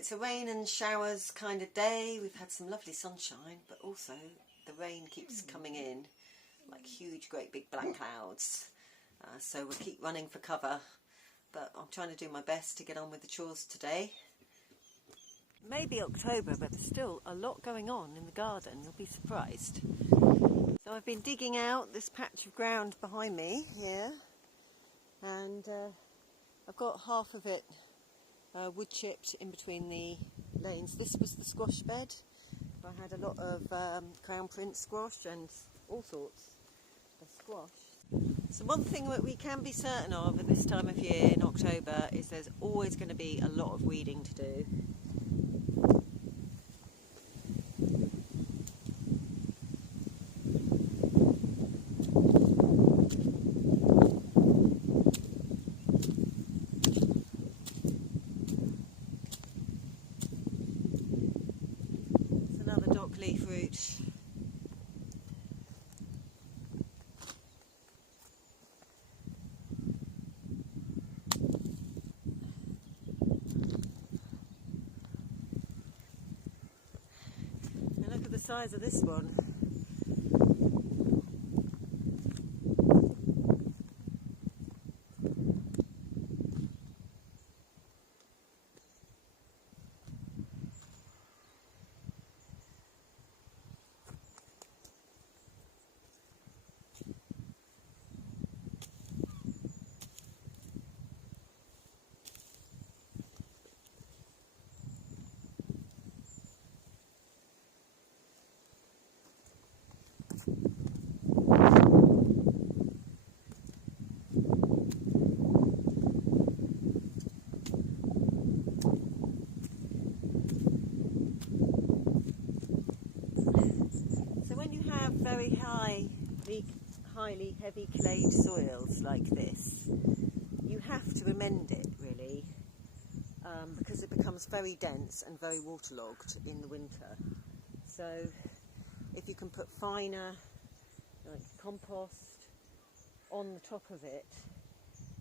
It's a rain and showers kind of day. We've had some lovely sunshine, but also the rain keeps coming in like huge, great big black clouds. So we'll keep running for cover, but I'm trying to do my best to get on with the chores today. Maybe October, but there's still a lot going on in the garden. You'll be surprised. So I've been digging out this patch of ground behind me here, and I've got half of it wood chipped in between the lanes. This was the squash bed. I had a lot of crown prince squash and all sorts of squash. So one thing that we can be certain of at this time of year in October is there's always going to be a lot of weeding to do. Leaf root. And look at the size of this one. Very highly heavy clayed soils like this, you have to amend it really, because it becomes very dense and very waterlogged in the winter. So if you can put finer like compost on the top of it,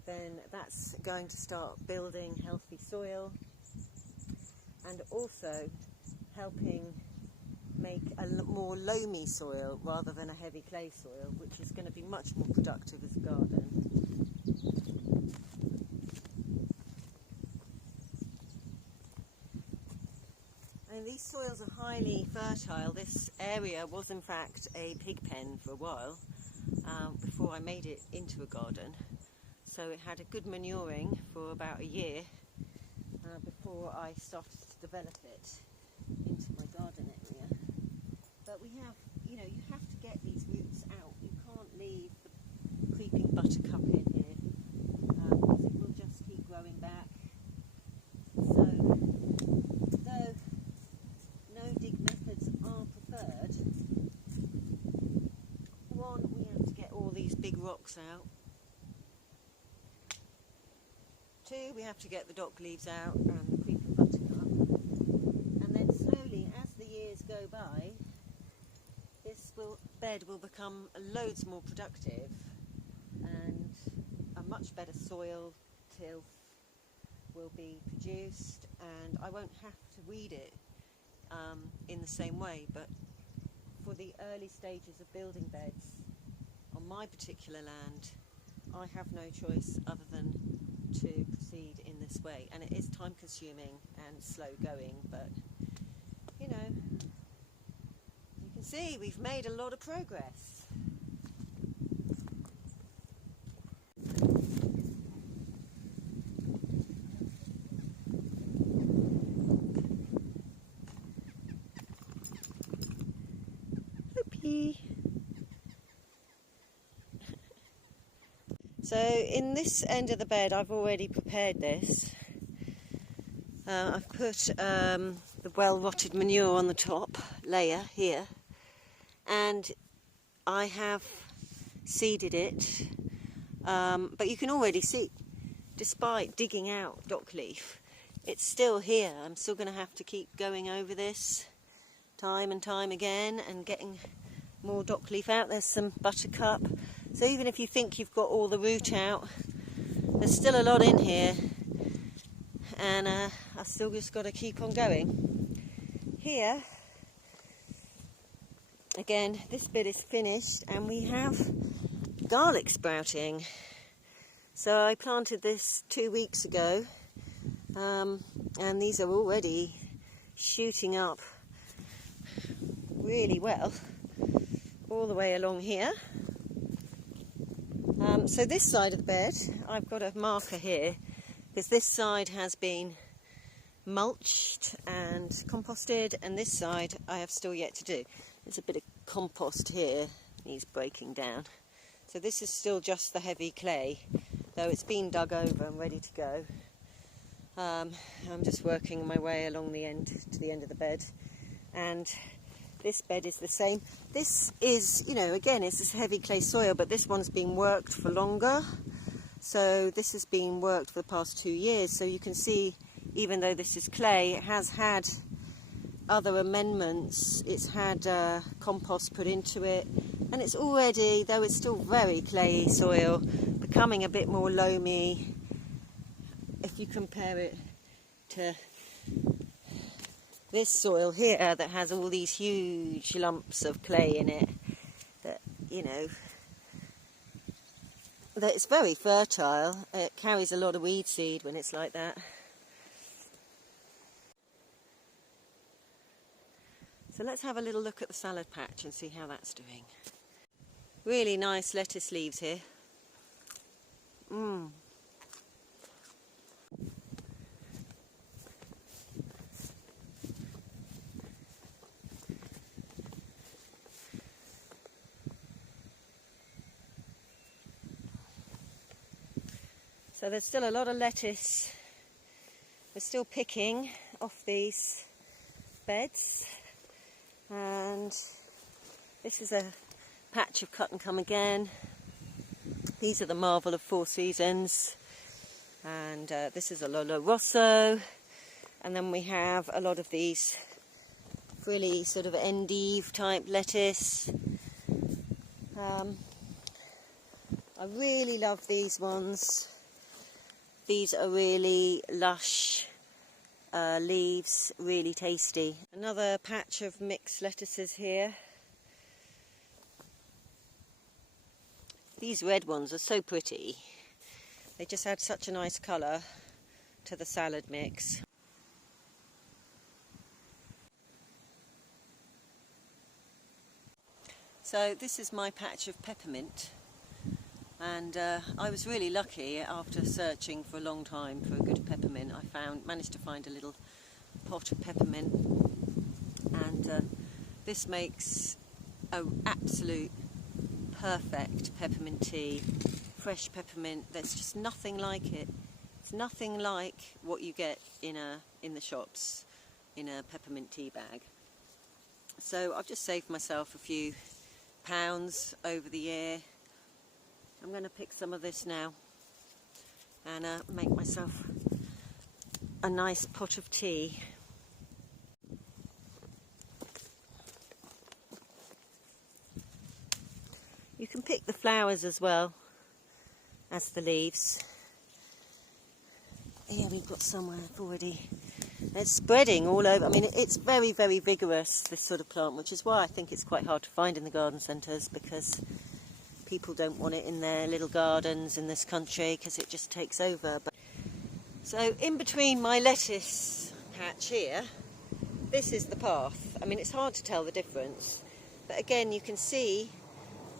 then that's going to start building healthy soil and also helping make a more loamy soil rather than a heavy clay soil, which is going to be much more productive as a garden. And these soils are highly fertile. This area was in fact a pig pen for a while, before I made it into a garden. So it had a good manuring for about a year before I started to develop it into my garden area. But we have, you have to get these roots out. You can't leave the creeping buttercup in here, because it will just keep growing back. So, though no dig methods are preferred, one, we have to get all these big rocks out. Two, we have to get the dock leaves out and the creeping buttercup. And then slowly, as the years go by, this bed will become loads more productive, and a much better soil tilth will be produced, and I won't have to weed it in the same way. But for the early stages of building beds on my particular land, I have no choice other than to proceed in this way. And it is time consuming and slow going, but you can see we've made a lot of progress. Whoopee. So in this end of the bed I've already prepared this. I've put the well-rotted manure on the top layer here, and I have seeded it, but you can already see, despite digging out dock leaf, it's still here. I'm still going to have to keep going over this time and time again and getting more dock leaf out. There's some buttercup, so even if you think you've got all the root out, there's still a lot in here, and I've still just got to keep on going. Here, again, this bit is finished and we have garlic sprouting. So I planted this 2 weeks ago, and these are already shooting up really well all the way along here. So this side of the bed, I've got a marker here because this side has been mulched and composted, and this side I have still yet to do. There's a bit of compost here, needs breaking down. So this is still just the heavy clay, though it's been dug over and ready to go. I'm just working my way along the end to the end of the bed, and this bed is the same. This is, you know, again, it's this heavy clay soil, but this one's been worked for longer. So this has been worked for the past 2 years. So you can see, even though this is clay, it has had other amendments. It's had compost put into it, and it's already, though it's still very clayey soil, becoming a bit more loamy if you compare it to this soil here that has all these huge lumps of clay in it, that, you know, that it's very fertile. It carries a lot of weed seed when it's like that. So let's have a little look at the salad patch and see how that's doing. Really nice lettuce leaves here. So there's still a lot of lettuce. We're still picking off these beds, and this is a patch of cut and come again. These are the Marvel of 4 Seasons, and this is a Lolo Rosso, and then we have a lot of these frilly sort of endive type lettuce. I really love these ones. These are really lush leaves, really tasty. Another patch of mixed lettuces here. These red ones are so pretty. They just add such a nice colour to the salad mix. So this is my patch of peppermint. And I was really lucky, after searching for a long time for a good peppermint. I managed to find a little pot of peppermint, and this makes an absolute perfect peppermint tea. Fresh peppermint, there's just nothing like it. It's nothing like what you get in the shops in a peppermint tea bag. So I've just saved myself a few pounds over the year. I'm going to pick some of this now and make myself a nice pot of tea. You can pick the flowers as well as the leaves. Here we've got some where I've already... It's spreading all over. I mean, it's very, very vigorous, this sort of plant, which is why I think it's quite hard to find in the garden centres, because people don't want it in their little gardens in this country because it just takes over. So in between my lettuce patch here, this is the path. I mean, it's hard to tell the difference, but again you can see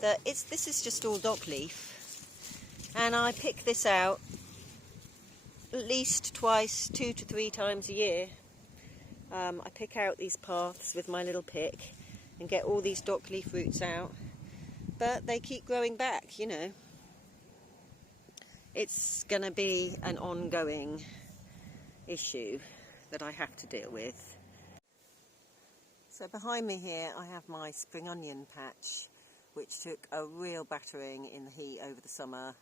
that this is just all dock leaf, and I pick this out at least twice, 2 to 3 times a year. I pick out these paths with my little pick and get all these dock leaf roots out. But they keep growing back, you know. It's going to be an ongoing issue that I have to deal with. So behind me here I have my spring onion patch, which took a real battering in the heat over the summer,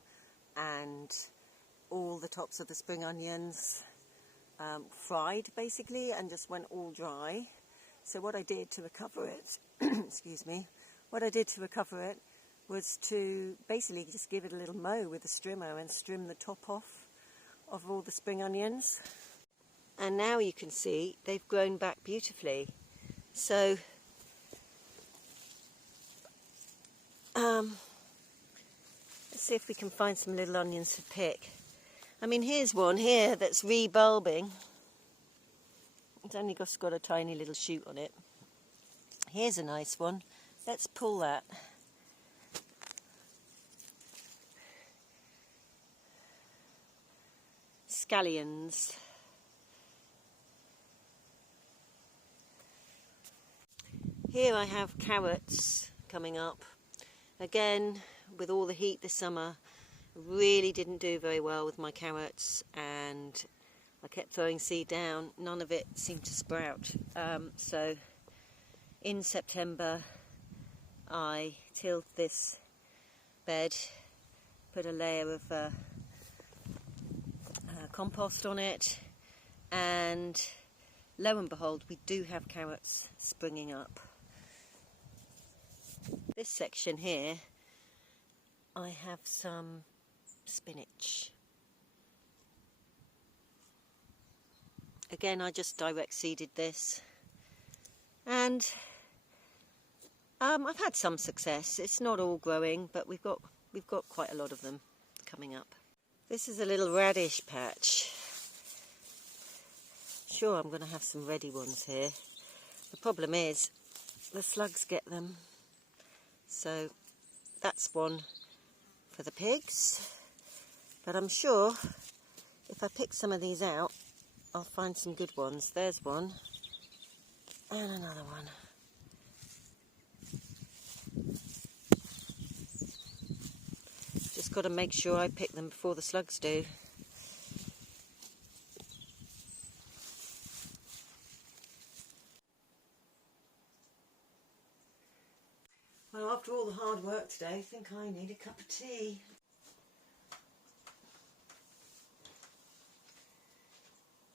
and all the tops of the spring onions fried basically and just went all dry. So what I did to recover it, excuse me, what I did to recover it was to basically just give it a little mow with a strimmer and trim the top off of all the spring onions. and now you can see they've grown back beautifully. So let's see if we can find some little onions to pick. I mean, here's one here that's rebulbing. It's only just got a tiny little shoot on it. Here's a nice one. Let's pull that. Scallions. Here I have carrots coming up. Again, with all the heat this summer, really didn't do very well with my carrots, and I kept throwing seed down. None of it seemed to sprout. So in September I tilled this bed, put a layer of compost on it, and lo and behold, we do have carrots springing up. This section here, I have some spinach. Again, I just direct seeded this, and I've had some success. It's not all growing, but we've got quite a lot of them coming up. This is a little radish patch. Sure, I'm going to have some ready ones here. The problem is the slugs get them. So that's one for the pigs. But I'm sure if I pick some of these out, I'll find some good ones. There's one. And another one. Just got to make sure I pick them before the slugs do. Well, after all the hard work today, I think I need a cup of tea.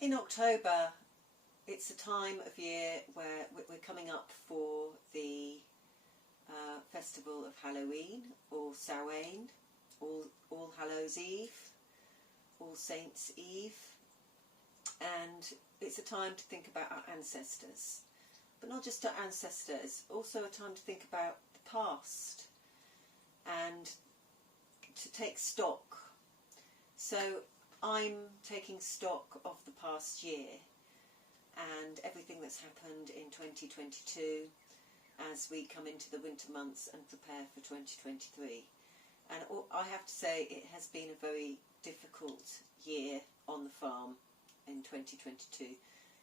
In October, it's a time of year where we're coming up for the festival of Halloween, or Samhain, All Hallows Eve, All Saints Eve, and it's a time to think about our ancestors. But not just our ancestors, also a time to think about the past and to take stock. So I'm taking stock of the past year and everything that's happened in 2022 as we come into the winter months and prepare for 2023. And I have to say, it has been a very difficult year on the farm in 2022.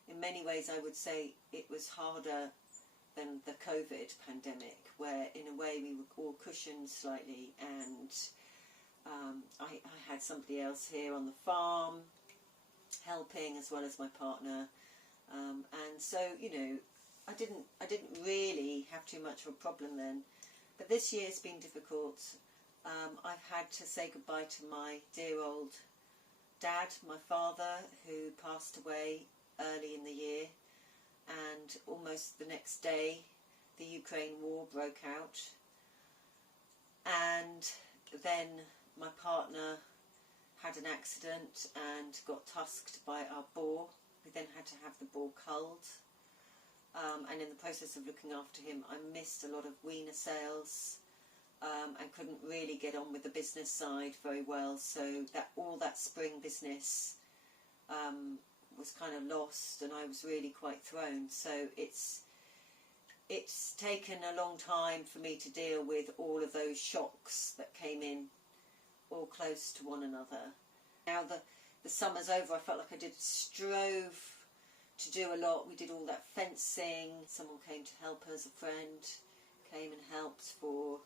In many ways, I would say it was harder than the COVID pandemic, where in a way we were all cushioned slightly, and I had somebody else here on the farm helping, as well as my partner, and so, you know, I didn't really have too much of a problem then. But this year's been difficult. I've had to say goodbye to my dear old dad, my father, who passed away early in the year, and almost the next day the Ukraine war broke out, and then my partner had an accident and got tusked by our boar. We then had to have the boar culled, and in the process of looking after him, I missed a lot of weaner sales, and couldn't really get on with the business side very well, so that all that spring business was kind of lost, and I was really quite thrown. So it's taken a long time for me to deal with all of those shocks that came in all close to one another. Now the summer's over, I felt like I strove to do a lot. We did all that fencing. Someone came to help us, a friend came and helped for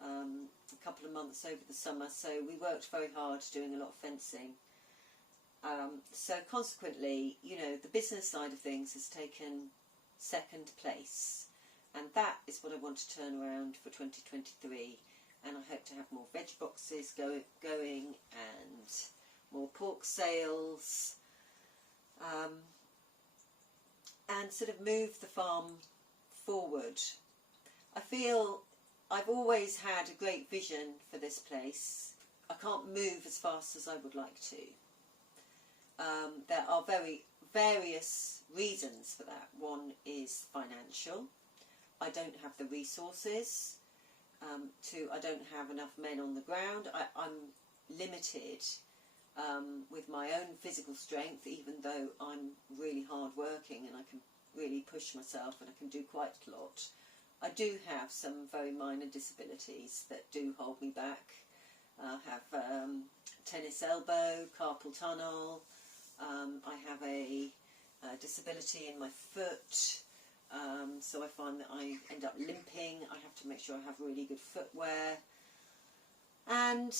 a couple of months over the summer, so we worked very hard doing a lot of fencing. So consequently, you know, the business side of things has taken second place, and that is what I want to turn around for 2023, and I hope to have more veg boxes going and more pork sales, and sort of move the farm forward. I feel I've always had a great vision for this place. I can't move as fast as I would like to. There are very, various reasons for that. One is financial. I don't have the resources. I don't have enough men on the ground. I'm limited with my own physical strength, even though I'm really hard working and I can really push myself and I can do quite a lot. I do have some very minor disabilities that do hold me back. I have tennis elbow, carpal tunnel. I have a disability in my foot. So I find that I end up limping. I have to make sure I have really good footwear. And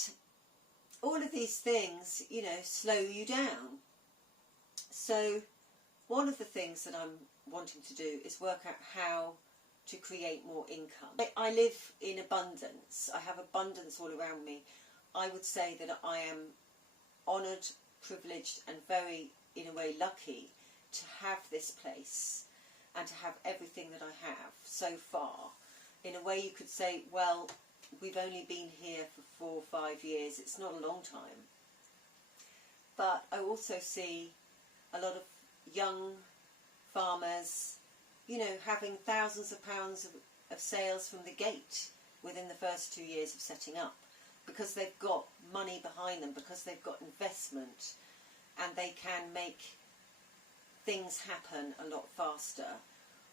all of these things, you know, slow you down. So one of the things that I'm wanting to do is work out how to create more income. I live in abundance. I have abundance all around me. I would say that I am honoured, privileged and very, in a way, lucky to have this place and to have everything that I have so far. In a way you could say, well, we've only been here for 4 or 5 years. It's not a long time. But I also see a lot of young farmers, you know, having thousands of pounds of sales from the gate within the first 2 years of setting up, because they've got money behind them, because they've got investment, and they can make things happen a lot faster.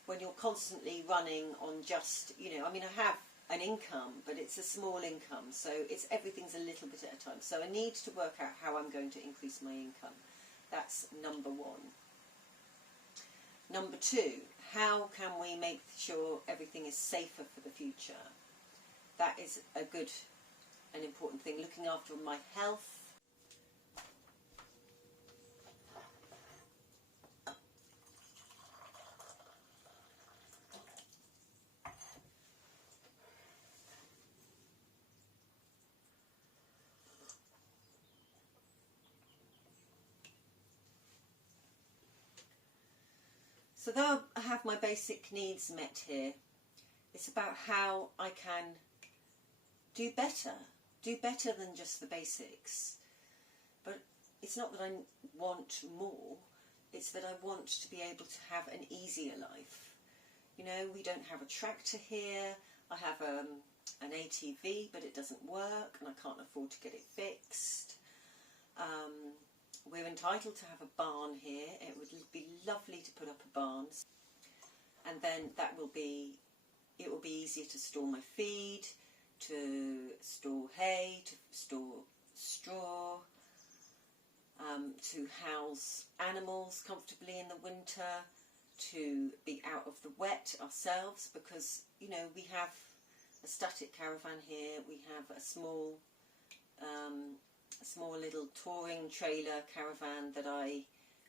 When you're constantly running on just, you know, I mean, I have an income, but it's a small income, so everything's a little bit at a time. So I need to work out how I'm going to increase my income. That's number one. Number two, how can we make sure everything is safer for the future? That is an important thing. Looking after my health. So though I have my basic needs met here, it's about how I can do better than just the basics. But it's not that I want more, it's that I want to be able to have an easier life. You know, we don't have a tractor here. I have an ATV, but it doesn't work and I can't afford to get it fixed. We're entitled to have a barn here. It would be lovely to put up a barn, and then it will be easier to store my feed, to store hay, to store straw, to house animals comfortably in the winter, to be out of the wet ourselves, because, you know, we have a static caravan here. We have a small little touring trailer caravan that I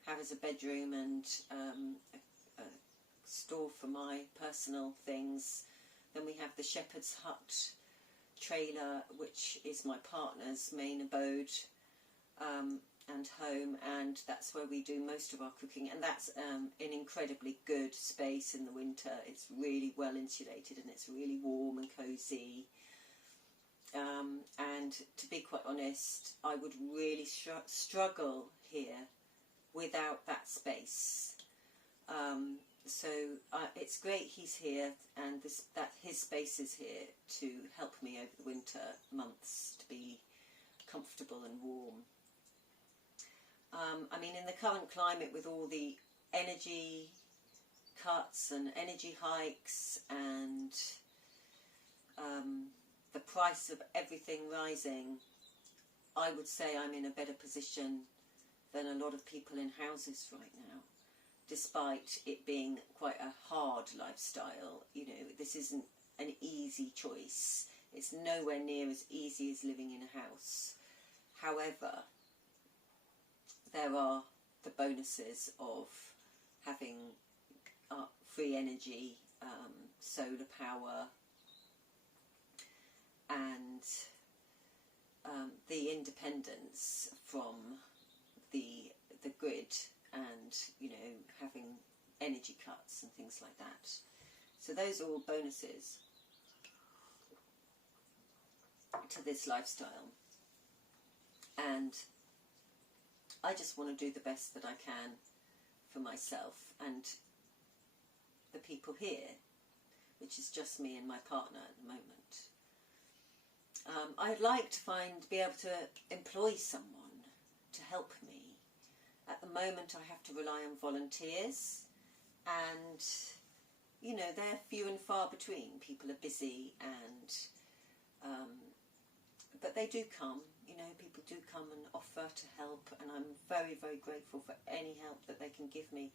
have as a bedroom and a store for my personal things. Then we have the shepherd's hut trailer, which is my partner's main abode and home, and that's where we do most of our cooking, and that's an incredibly good space in the winter. It's really well insulated and it's really warm and cosy. And to be quite honest, I would really struggle here without that space. So it's great he's here, and that his space is here to help me over the winter months to be comfortable and warm. I mean, in the current climate, with all the energy cuts and energy hikes and the price of everything rising, I would say I'm in a better position than a lot of people in houses right now, despite it being quite a hard lifestyle. You know, this isn't an easy choice. It's nowhere near as easy as living in a house. However, there are the bonuses of having free energy, solar power, and the independence from the grid, and, you know, having energy cuts and things like that. So those are all bonuses to this lifestyle, and I just want to do the best that I can for myself and the people here, which is just me and my partner at the moment. I'd like to be able to employ someone to help me. At the moment I have to rely on volunteers, and you know, they're few and far between. People are busy, and but they do come, you know, people do come and offer to help, and I'm very, very grateful for any help that they can give me.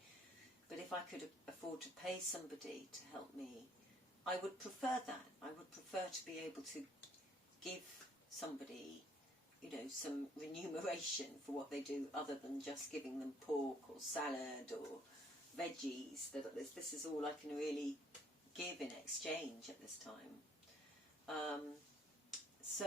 But if I could afford to pay somebody to help me, I would prefer that. I would prefer to be able to give somebody, you know, some remuneration for what they do, other than just giving them pork or salad or veggies. This is all I can really give in exchange at this time. So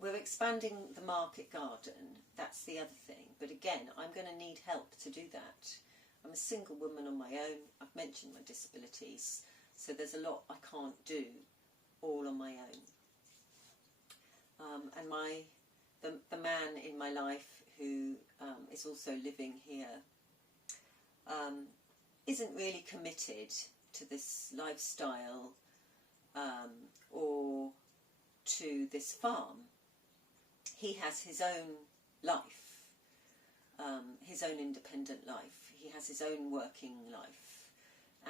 we're expanding the market garden. That's the other thing. But again, I'm going to need help to do that. I'm a single woman on my own. I've mentioned my disabilities, so there's a lot I can't do all on my own. And the man in my life who is also living here isn't really committed to this lifestyle or to this farm. He has his own life, his own independent life. He has his own working life,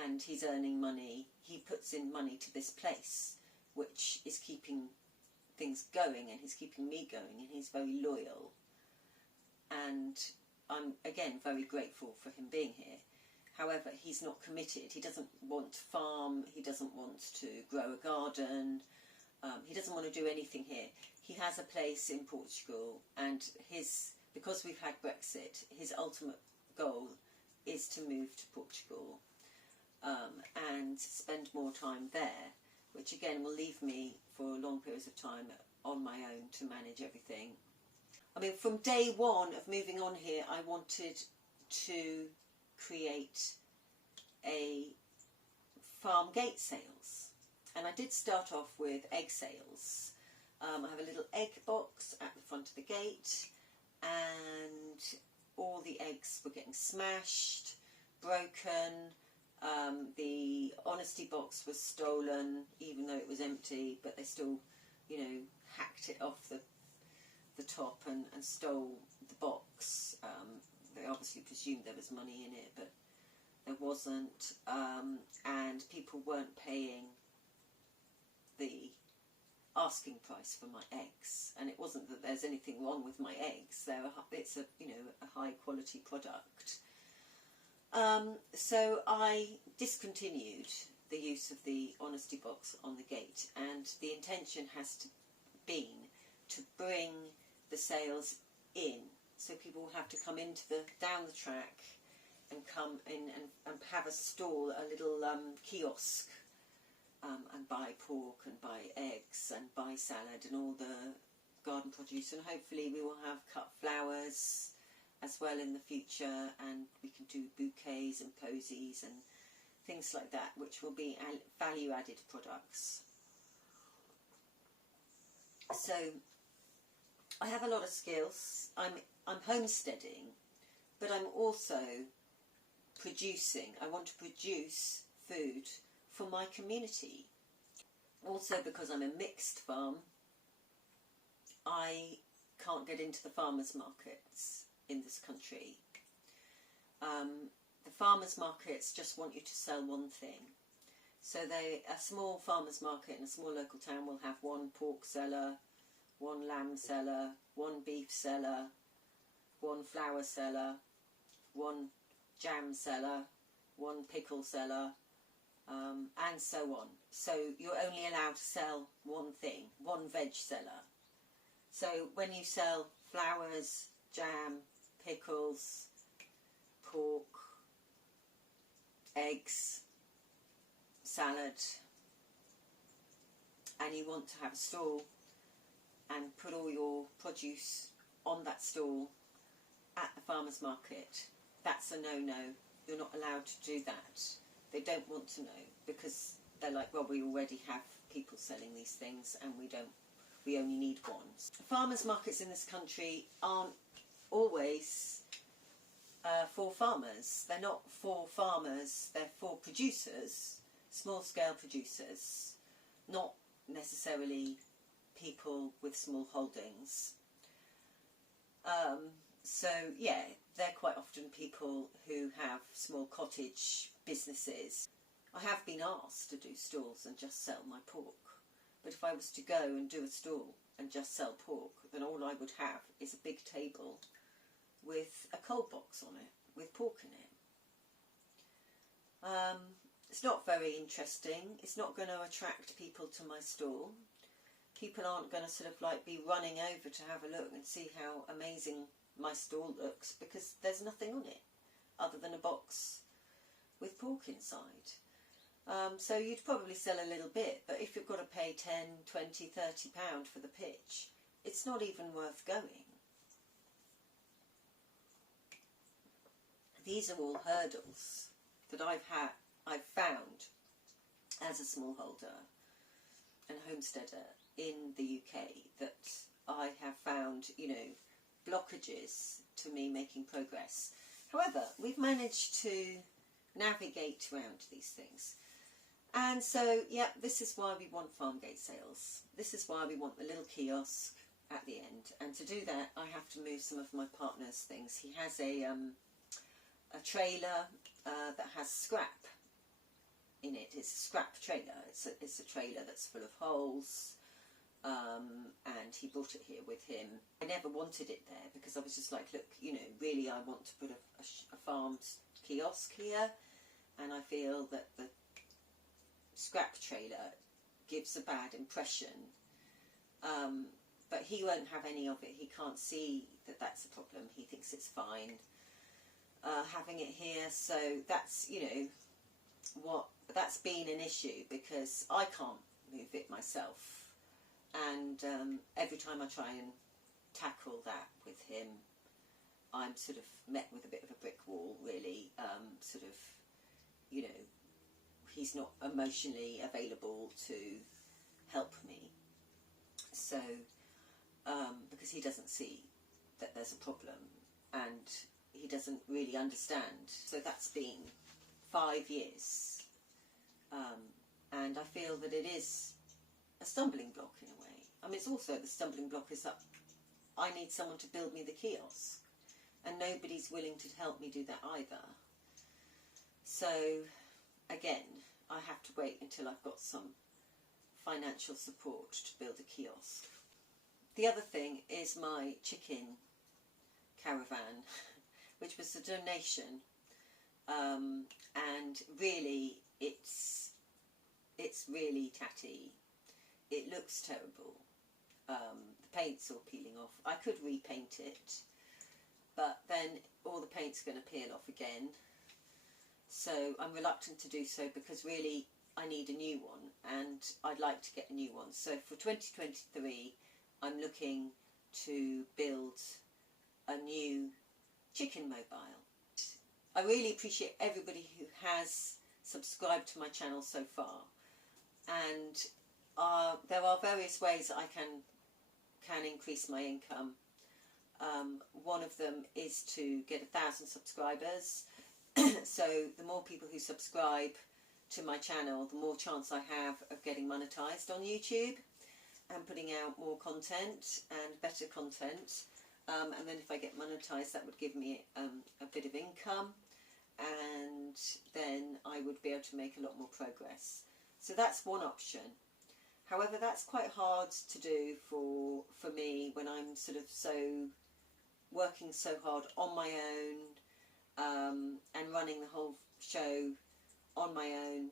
and he's earning money. He puts in money to this place, which is keeping things going, and he's keeping me going, and he's very loyal. And I'm, again, very grateful for him being here. However, he's not committed. He doesn't want to farm. He doesn't want to grow a garden. He doesn't want to do anything here. He has a place in Portugal, and because we've had Brexit, his ultimate goal is to move to Portugal and spend more time there, which again will leave me for long periods of time on my own to manage everything. I mean, from day one of moving on here, I wanted to create a farm gate sales. And I did start off with egg sales. I have a little egg box at the front of the gate, and all the eggs were getting smashed, broken. The honesty box was stolen, even though it was empty, but they still, you know, hacked it off the top and stole the box. They obviously presumed there was money in it, but there wasn't, and people weren't paying the asking price for my eggs. And it wasn't that there's anything wrong with my eggs. It's a, you know, a high quality product. So I discontinued the use of the honesty box on the gate, and the intention has been to bring the sales in. So people will have to come down the track and come in and have a stall, a little kiosk, and buy pork and buy eggs and buy salad and all the garden produce, and hopefully we will have cut flowers as well in the future, and we can do bouquets and posies and things like that, which will be value added products. So I have a lot of skills. I'm homesteading, but I'm also producing. I want to produce food for my community. Also, because I'm a mixed farm, I can't get into the farmers' markets in this country. The farmers' markets just want you to sell one thing. So a small farmers' market in a small local town will have one pork seller, one lamb seller, one beef seller, one flour seller, one jam seller, one pickle seller, and so on. So you're only allowed to sell one thing, one veg seller. So when you sell flowers, jam, pickles, pork, eggs, salad, and you want to have a stall and put all your produce on that stall at the farmer's market, that's a no-no. You're not allowed to do that. They don't want to know, because they're like, well, we already have people selling these things and we only need one. Farmers markets in this country aren't always for farmers. They're not for farmers, they're for producers, small-scale producers, not necessarily people with small holdings. So yeah, they're quite often people who have small cottage businesses. I have been asked to do stalls and just sell my pork, but if I was to go and do a stall and just sell pork, then all I would have is a big table with a cold box on it with pork in it. It's not very interesting. It's not going to attract people to my stall. People aren't going to sort of like be running over to have a look and see how amazing my stall looks, because there's nothing on it other than a box with pork inside. So you'd probably sell a little bit, but if you've got to pay 10, 20, 30 pound for the pitch, it's not even worth going. These are all hurdles that I've found as a smallholder and homesteader in the UK, that I have found, you know, blockages to me making progress. However, we've managed to navigate around these things. And so, yeah, this is why we want farm gate sales. This is why we want the little kiosk at the end. And to do that, I have to move some of my partner's things. He has a trailer that has scrap in it. It's a scrap trailer. It's a trailer that's full of holes, and he brought it here with him. I never wanted it there because I was just like, look, you know, really I want to put a farm kiosk here, and I feel that the scrap trailer gives a bad impression. But he won't have any of it. He can't see that that's a problem. He thinks it's fine having it here. So that's, you know, that's been an issue because I can't move it myself. And every time I try and tackle that with him, I'm sort of met with a bit of a brick wall, really. Sort of, you know, he's not emotionally available to help me. So, because he doesn't see that there's a problem and he doesn't really understand. So that's been 5 years. And I feel that it is a stumbling block in a way. I mean, it's also the stumbling block is that I need someone to build me the kiosk, and nobody's willing to help me do that either. So again, I have to wait until I've got some financial support to build a kiosk. The other thing is my chicken caravan, which was a donation, and really it's really tatty. It looks terrible. The paint's all peeling off. I could repaint it, but then all the paint's going to peel off again. So I'm reluctant to do so because really I need a new one, and I'd like to get a new one. So for 2023 I'm looking to build a new chicken mobile. I really appreciate everybody who has subscribed to my channel so far, and there are various ways that I can increase my income. One of them is to get 1,000 subscribers. So the more people who subscribe to my channel, the more chance I have of getting monetized on YouTube and putting out more content and better content. And then if I get monetized, that would give me a bit of income, and then I would be able to make a lot more progress. So that's one option. However, that's quite hard to do for me when I'm sort of working so hard on my own, and running the whole show on my own,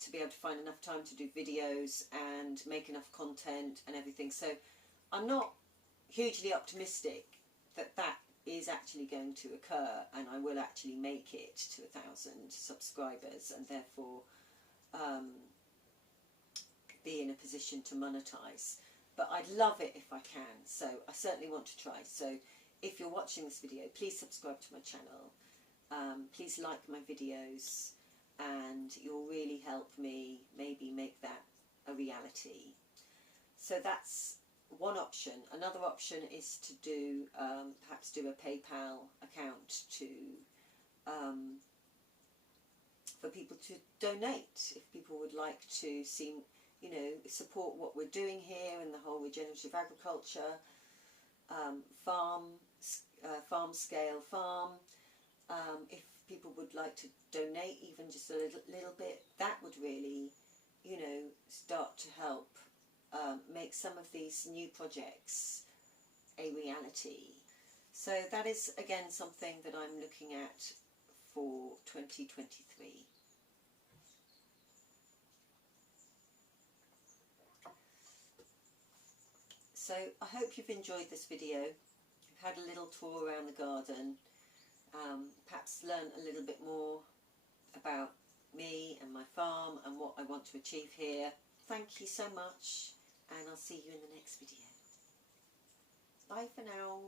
to be able to find enough time to do videos and make enough content and everything. So I'm not hugely optimistic that that is actually going to occur and I will actually make it to 1,000 subscribers and therefore be in a position to monetize. But I'd love it if I can, so I certainly want to try. So if you're watching this video, please subscribe to my channel, please like my videos, and you'll really help me maybe make that a reality. So that's one option. Another option is to do perhaps do a PayPal account to for people to donate if people would like to see, you know, support what we're doing here in the whole regenerative agriculture, farm scale farm. If people would like to donate even just a little bit, that would really, you know, start to help make some of these new projects a reality. So that is again something that I'm looking at for 2023. So I hope you've enjoyed this video. You've had a little tour around the garden, perhaps learned a little bit more about me and my farm and what I want to achieve here. Thank you so much, and I'll see you in the next video. Bye for now.